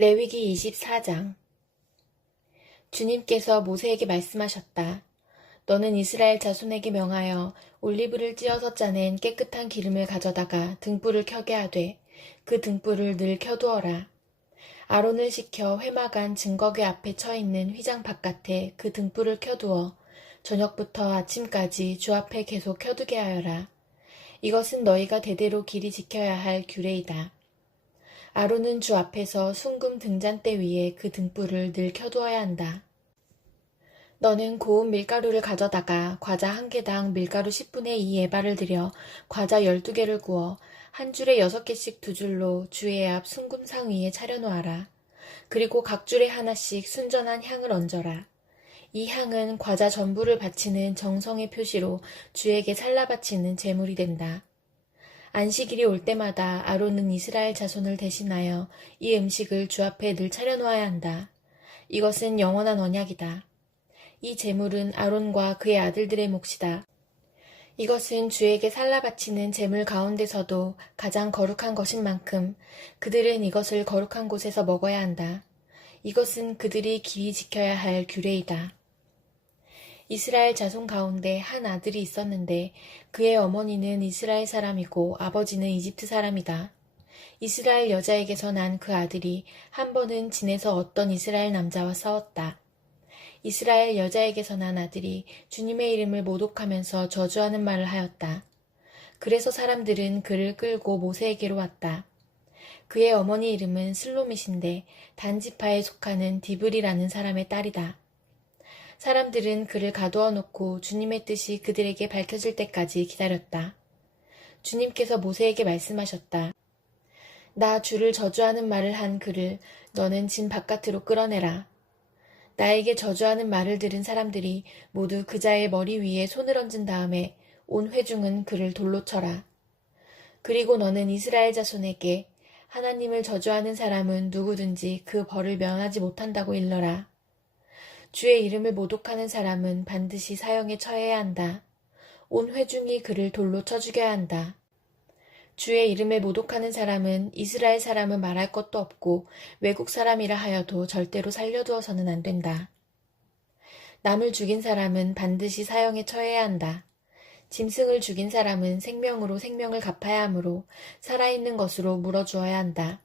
레위기 24장. 주님께서 모세에게 말씀하셨다. 너는 이스라엘 자손에게 명하여 올리브를 찧어서 짜낸 깨끗한 기름을 가져다가 등불을 켜게 하되 그 등불을 늘 켜두어라. 아론을 시켜 회막안 증거궤 앞에 처있는 휘장 바깥에 그 등불을 켜두어 저녁부터 아침까지 주 앞에 계속 켜두게 하여라. 이것은 너희가 대대로 길이 지켜야 할 규례이다. 아론은 주 앞에서 순금 등잔대 위에 그 등불을 늘 켜두어야 한다. 너는 고운 밀가루를 가져다가 과자 한 개당 밀가루 10분의 2 에바를 들여 과자 12개를 구워 한 줄에 6개씩 두 줄로 주의 앞 순금상 위에 차려놓아라. 그리고 각 줄에 하나씩 순전한 향을 얹어라. 이 향은 과자 전부를 바치는 정성의 표시로 주에게 살라 바치는 제물이 된다. 안식일이 올 때마다 아론은 이스라엘 자손을 대신하여 이 음식을 주 앞에 늘 차려놓아야 한다. 이것은 영원한 언약이다. 이 제물은 아론과 그의 아들들의 몫이다. 이것은 주에게 살라 바치는 제물 가운데서도 가장 거룩한 것인 만큼 그들은 이것을 거룩한 곳에서 먹어야 한다. 이것은 그들이 길이 지켜야 할 규례이다. 이스라엘 자손 가운데 한 아들이 있었는데 그의 어머니는 이스라엘 사람이고 아버지는 이집트 사람이다. 이스라엘 여자에게서 난 그 아들이 한 번은 진에서 어떤 이스라엘 남자와 싸웠다. 이스라엘 여자에게서 난 아들이 주님의 이름을 모독하면서 저주하는 말을 하였다. 그래서 사람들은 그를 끌고 모세에게로 왔다. 그의 어머니 이름은 슬로밋인데 단지파에 속하는 디브리라는 사람의 딸이다. 사람들은 그를 가두어 놓고 주님의 뜻이 그들에게 밝혀질 때까지 기다렸다. 주님께서 모세에게 말씀하셨다. 나 주를 저주하는 말을 한 그를 너는 진 바깥으로 끌어내라. 나에게 저주하는 말을 들은 사람들이 모두 그자의 머리 위에 손을 얹은 다음에 온 회중은 그를 돌로 쳐라. 그리고 너는 이스라엘 자손에게 하나님을 저주하는 사람은 누구든지 그 벌을 면하지 못한다고 일러라. 주의 이름을 모독하는 사람은 반드시 사형에 처해야 한다. 온 회중이 그를 돌로 쳐 죽여야 한다. 주의 이름을 모독하는 사람은 이스라엘 사람은 말할 것도 없고 외국 사람이라 하여도 절대로 살려두어서는 안 된다. 남을 죽인 사람은 반드시 사형에 처해야 한다. 짐승을 죽인 사람은 생명으로 생명을 갚아야 하므로 살아있는 것으로 물어주어야 한다.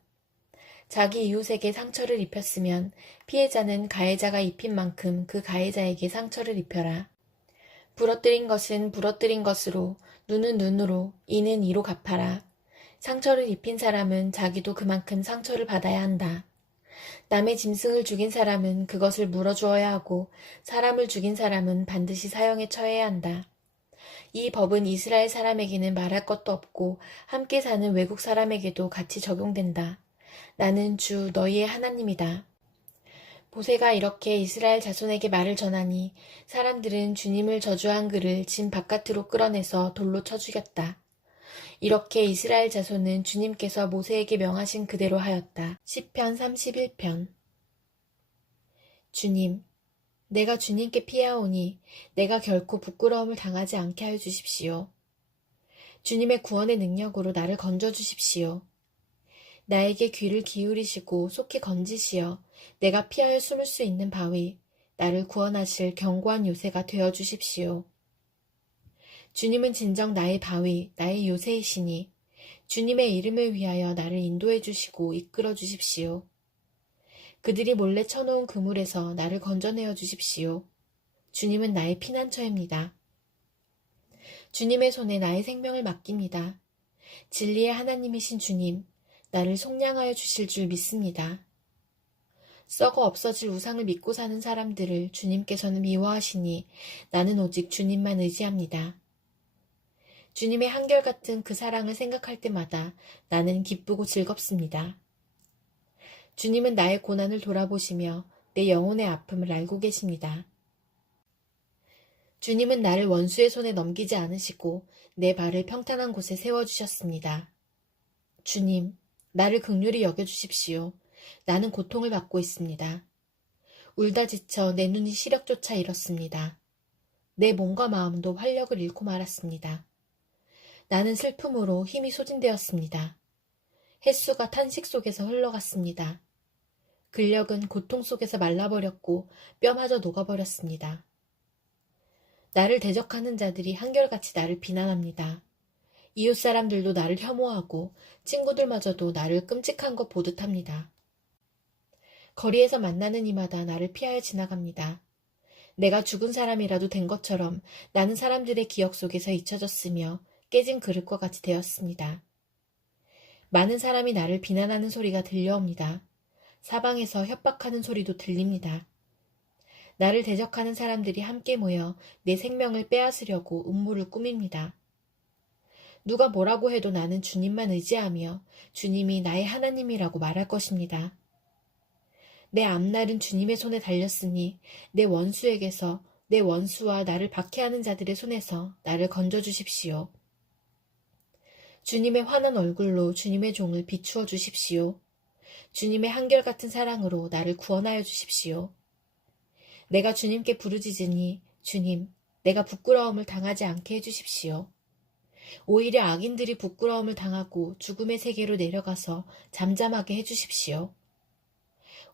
자기 이웃에게 상처를 입혔으면 피해자는 가해자가 입힌 만큼 그 가해자에게 상처를 입혀라. 부러뜨린 것은 부러뜨린 것으로, 눈은 눈으로, 이는 이로 갚아라. 상처를 입힌 사람은 자기도 그만큼 상처를 받아야 한다. 남의 짐승을 죽인 사람은 그것을 물어주어야 하고 사람을 죽인 사람은 반드시 사형에 처해야 한다. 이 법은 이스라엘 사람에게는 말할 것도 없고 함께 사는 외국 사람에게도 같이 적용된다. 나는 주 너희의 하나님이다. 모세가 이렇게 이스라엘 자손에게 말을 전하니 사람들은 주님을 저주한 그를 진 바깥으로 끌어내서 돌로 쳐 죽였다. 이렇게 이스라엘 자손은 주님께서 모세에게 명하신 그대로 하였다. 시편 31편. 주님, 내가 주님께 피하오니 내가 결코 부끄러움을 당하지 않게 하여 주십시오. 주님의 구원의 능력으로 나를 건져 주십시오. 나에게 귀를 기울이시고 속히 건지시어 내가 피하여 숨을 수 있는 바위, 나를 구원하실 견고한 요새가 되어 주십시오. 주님은 진정 나의 바위, 나의 요새이시니 주님의 이름을 위하여 나를 인도해 주시고 이끌어 주십시오. 그들이 몰래 쳐놓은 그물에서 나를 건져내어 주십시오. 주님은 나의 피난처입니다. 주님의 손에 나의 생명을 맡깁니다. 진리의 하나님이신 주님, 나를 속량하여 주실 줄 믿습니다. 썩어 없어질 우상을 믿고 사는 사람들을 주님께서는 미워하시니 나는 오직 주님만 의지합니다. 주님의 한결같은 그 사랑을 생각할 때마다 나는 기쁘고 즐겁습니다. 주님은 나의 고난을 돌아보시며 내 영혼의 아픔을 알고 계십니다. 주님은 나를 원수의 손에 넘기지 않으시고 내 발을 평탄한 곳에 세워주셨습니다. 주님, 나를 긍휼히 여겨주십시오. 나는 고통을 받고 있습니다. 울다 지쳐 내 눈이 시력조차 잃었습니다. 내 몸과 마음도 활력을 잃고 말았습니다. 나는 슬픔으로 힘이 소진되었습니다. 햇수가 탄식 속에서 흘러갔습니다. 근력은 고통 속에서 말라버렸고 뼈마저 녹아버렸습니다. 나를 대적하는 자들이 한결같이 나를 비난합니다. 이웃 사람들도 나를 혐오하고 친구들마저도 나를 끔찍한 것 보듯 합니다. 거리에서 만나는 이마다 나를 피하여 지나갑니다. 내가 죽은 사람이라도 된 것처럼 나는 사람들의 기억 속에서 잊혀졌으며 깨진 그릇과 같이 되었습니다. 많은 사람이 나를 비난하는 소리가 들려옵니다. 사방에서 협박하는 소리도 들립니다. 나를 대적하는 사람들이 함께 모여 내 생명을 빼앗으려고 음모를 꾸밉니다. 누가 뭐라고 해도 나는 주님만 의지하며 주님이 나의 하나님이라고 말할 것입니다. 내 앞날은 주님의 손에 달렸으니 내 원수에게서 내 원수와 나를 박해하는 자들의 손에서 나를 건져주십시오. 주님의 환한 얼굴로 주님의 종을 비추어 주십시오. 주님의 한결같은 사랑으로 나를 구원하여 주십시오. 내가 주님께 부르짖으니 주님, 내가 부끄러움을 당하지 않게 해주십시오. 오히려 악인들이 부끄러움을 당하고 죽음의 세계로 내려가서 잠잠하게 해주십시오.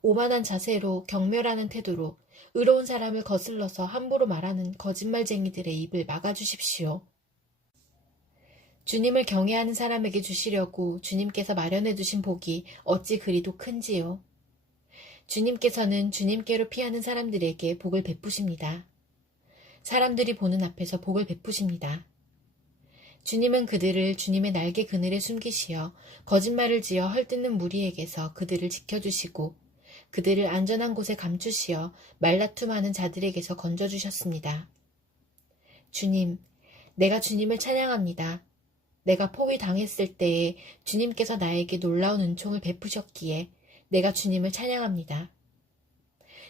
오만한 자세로 경멸하는 태도로 의로운 사람을 거슬러서 함부로 말하는 거짓말쟁이들의 입을 막아주십시오. 주님을 경외하는 사람에게 주시려고 주님께서 마련해 두신 복이 어찌 그리도 큰지요. 주님께서는 주님께로 피하는 사람들에게 복을 베푸십니다. 사람들이 보는 앞에서 복을 베푸십니다. 주님은 그들을 주님의 날개 그늘에 숨기시어 거짓말을 지어 헐뜯는 무리에게서 그들을 지켜주시고 그들을 안전한 곳에 감추시어 말다툼하는 자들에게서 건져주셨습니다. 주님, 내가 주님을 찬양합니다. 내가 포위당했을 때에 주님께서 나에게 놀라운 은총을 베푸셨기에 내가 주님을 찬양합니다.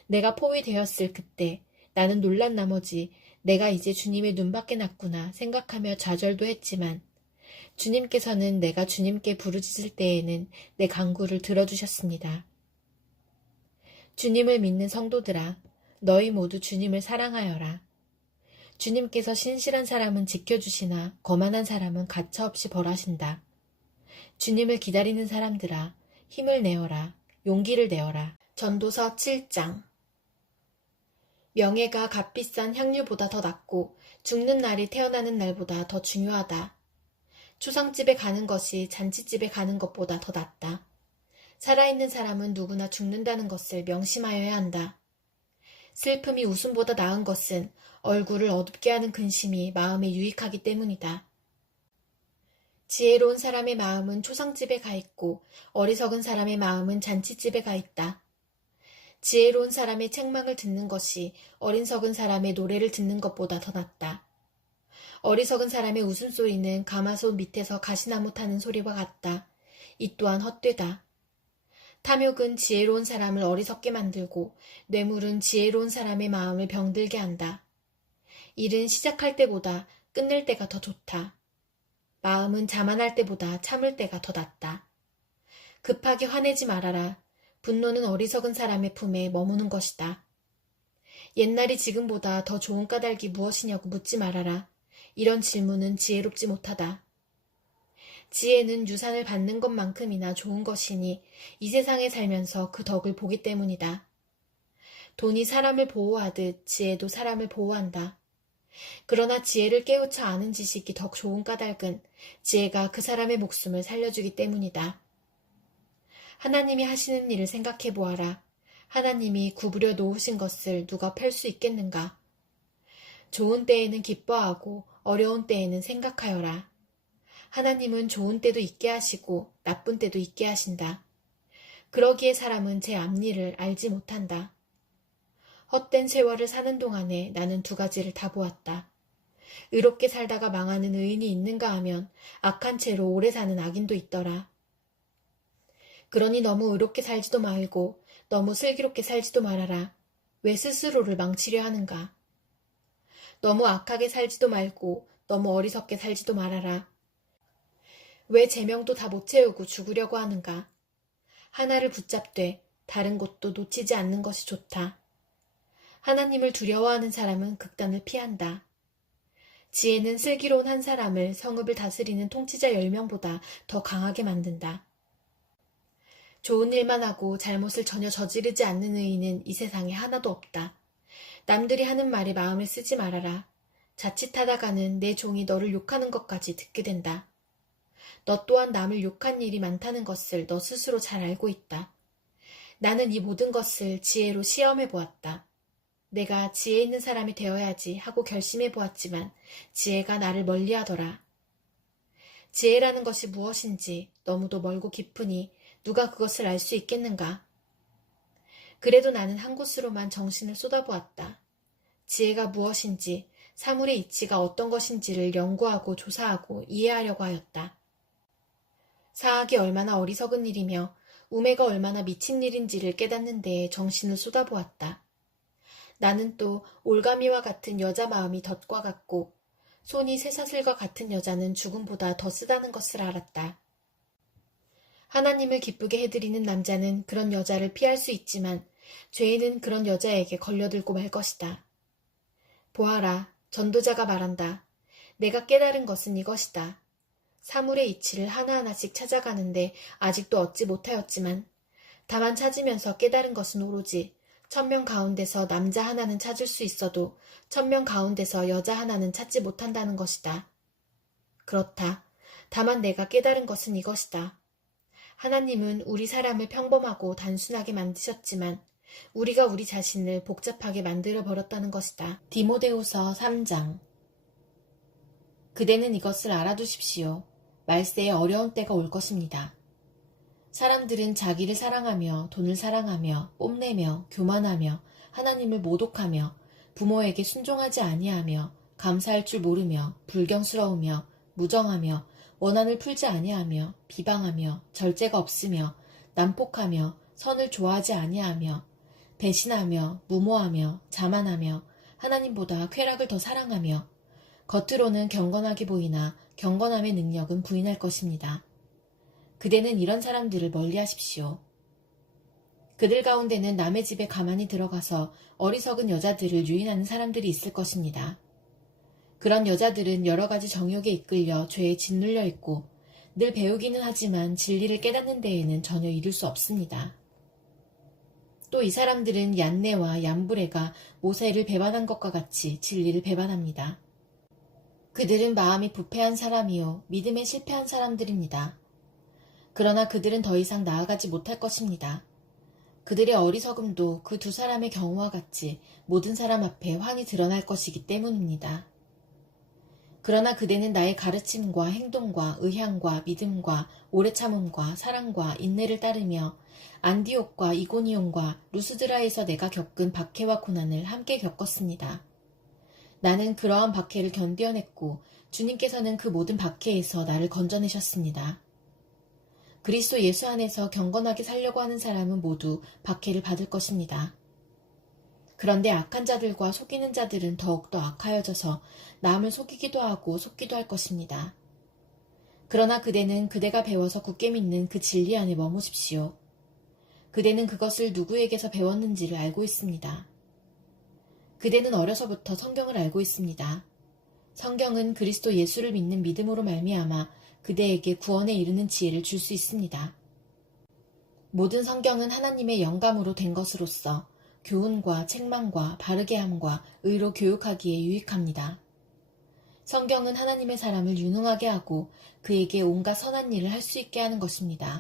내가 포위되었을 그때 나는 놀란 나머지 내가 이제 주님의 눈밖에 났구나 생각하며 좌절도 했지만 주님께서는 내가 주님께 부르짖을 때에는 내 간구를 들어주셨습니다. 주님을 믿는 성도들아, 너희 모두 주님을 사랑하여라. 주님께서 신실한 사람은 지켜주시나 거만한 사람은 가차없이 벌하신다. 주님을 기다리는 사람들아, 힘을 내어라. 용기를 내어라. 전도서 7장. 명예가 값비싼 향유보다 더 낫고 죽는 날이 태어나는 날보다 더 중요하다. 초상집에 가는 것이 잔치집에 가는 것보다 더 낫다. 살아있는 사람은 누구나 죽는다는 것을 명심하여야 한다. 슬픔이 웃음보다 나은 것은 얼굴을 어둡게 하는 근심이 마음에 유익하기 때문이다. 지혜로운 사람의 마음은 초상집에 가 있고 어리석은 사람의 마음은 잔치집에 가 있다. 지혜로운 사람의 책망을 듣는 것이 어리석은 사람의 노래를 듣는 것보다 더 낫다. 어리석은 사람의 웃음소리는 가마솥 밑에서 가시나무 타는 소리와 같다. 이 또한 헛되다. 탐욕은 지혜로운 사람을 어리석게 만들고 뇌물은 지혜로운 사람의 마음을 병들게 한다. 일은 시작할 때보다 끝낼 때가 더 좋다. 마음은 자만할 때보다 참을 때가 더 낫다. 급하게 화내지 말아라. 분노는 어리석은 사람의 품에 머무는 것이다. 옛날이 지금보다 더 좋은 까닭이 무엇이냐고 묻지 말아라. 이런 질문은 지혜롭지 못하다. 지혜는 유산을 받는 것만큼이나 좋은 것이니 이 세상에 살면서 그 덕을 보기 때문이다. 돈이 사람을 보호하듯 지혜도 사람을 보호한다. 그러나 지혜를 깨우쳐 아는 지식이 더 좋은 까닭은 지혜가 그 사람의 목숨을 살려주기 때문이다. 하나님이 하시는 일을 생각해 보아라. 하나님이 구부려 놓으신 것을 누가 펼 수 있겠는가? 좋은 때에는 기뻐하고 어려운 때에는 생각하여라. 하나님은 좋은 때도 있게 하시고 나쁜 때도 있게 하신다. 그러기에 사람은 제 앞일을 알지 못한다. 헛된 세월을 사는 동안에 나는 두 가지를 다 보았다. 의롭게 살다가 망하는 의인이 있는가 하면 악한 채로 오래 사는 악인도 있더라. 그러니 너무 의롭게 살지도 말고 너무 슬기롭게 살지도 말아라. 왜 스스로를 망치려 하는가? 너무 악하게 살지도 말고 너무 어리석게 살지도 말아라. 왜 제명도 다 못 채우고 죽으려고 하는가? 하나를 붙잡되 다른 곳도 놓치지 않는 것이 좋다. 하나님을 두려워하는 사람은 극단을 피한다. 지혜는 슬기로운 한 사람을 성읍을 다스리는 통치자 10명보다 더 강하게 만든다. 좋은 일만 하고 잘못을 전혀 저지르지 않는 의인은 이 세상에 하나도 없다. 남들이 하는 말에 마음을 쓰지 말아라. 자칫하다가는 내 종이 너를 욕하는 것까지 듣게 된다. 너 또한 남을 욕한 일이 많다는 것을 너 스스로 잘 알고 있다. 나는 이 모든 것을 지혜로 시험해 보았다. 내가 지혜 있는 사람이 되어야지 하고 결심해 보았지만 지혜가 나를 멀리하더라. 지혜라는 것이 무엇인지 너무도 멀고 깊으니 누가 그것을 알 수 있겠는가? 그래도 나는 한 곳으로만 정신을 쏟아보았다. 지혜가 무엇인지, 사물의 이치가 어떤 것인지를 연구하고 조사하고 이해하려고 하였다. 사학이 얼마나 어리석은 일이며 우매가 얼마나 미친 일인지를 깨닫는 데에 정신을 쏟아보았다. 나는 또 올가미와 같은 여자 마음이 덫과 같고 손이 쇠사슬과 같은 여자는 죽음보다 더 쓰다는 것을 알았다. 하나님을 기쁘게 해드리는 남자는 그런 여자를 피할 수 있지만 죄인은 그런 여자에게 걸려들고 말 것이다. 보아라, 전도자가 말한다. 내가 깨달은 것은 이것이다. 사물의 이치를 하나하나씩 찾아가는데 아직도 얻지 못하였지만 다만 찾으면서 깨달은 것은 오로지 1000명 가운데서 남자 하나는 찾을 수 있어도 1000명 가운데서 여자 하나는 찾지 못한다는 것이다. 그렇다. 다만 내가 깨달은 것은 이것이다. 하나님은 우리 사람을 평범하고 단순하게 만드셨지만 우리가 우리 자신을 복잡하게 만들어버렸다는 것이다. 디모데후서 3장. 그대는 이것을 알아두십시오. 말세에 어려운 때가 올 것입니다. 사람들은 자기를 사랑하며 돈을 사랑하며 뽐내며 교만하며 하나님을 모독하며 부모에게 순종하지 아니하며 감사할 줄 모르며 불경스러우며 무정하며 원한을 풀지 아니하며 비방하며 절제가 없으며 난폭하며 선을 좋아하지 아니하며 배신하며 무모하며 자만하며 하나님보다 쾌락을 더 사랑하며 겉으로는 경건하게 보이나 경건함의 능력은 부인할 것입니다. 그대는 이런 사람들을 멀리하십시오. 그들 가운데는 남의 집에 가만히 들어가서 어리석은 여자들을 유인하는 사람들이 있을 것입니다. 그런 여자들은 여러 가지 정욕에 이끌려 죄에 짓눌려 있고 늘 배우기는 하지만 진리를 깨닫는 데에는 전혀 이룰 수 없습니다. 또 이 사람들은 얀네와 얀브레가 모세를 배반한 것과 같이 진리를 배반합니다. 그들은 마음이 부패한 사람이요 믿음에 실패한 사람들입니다. 그러나 그들은 더 이상 나아가지 못할 것입니다. 그들의 어리석음도 그 두 사람의 경우와 같이 모든 사람 앞에 환히 드러날 것이기 때문입니다. 그러나 그대는 나의 가르침과 행동과 의향과 믿음과 오래 참음과 사랑과 인내를 따르며 안디옥과 이고니온과 루스드라에서 내가 겪은 박해와 고난을 함께 겪었습니다. 나는 그러한 박해를 견뎌냈고 주님께서는 그 모든 박해에서 나를 건져내셨습니다. 그리스도 예수 안에서 경건하게 살려고 하는 사람은 모두 박해를 받을 것입니다. 그런데 악한 자들과 속이는 자들은 더욱더 악하여져서 남을 속이기도 하고 속기도 할 것입니다. 그러나 그대는 그대가 배워서 굳게 믿는 그 진리 안에 머무십시오. 그대는 그것을 누구에게서 배웠는지를 알고 있습니다. 그대는 어려서부터 성경을 알고 있습니다. 성경은 그리스도 예수를 믿는 믿음으로 말미암아 그대에게 구원에 이르는 지혜를 줄 수 있습니다. 모든 성경은 하나님의 영감으로 된 것으로서 교훈과 책망과 바르게 함과 의로 교육하기에 유익합니다. 성경은 하나님의 사람을 유능하게 하고 그에게 온갖 선한 일을 할 수 있게 하는 것입니다.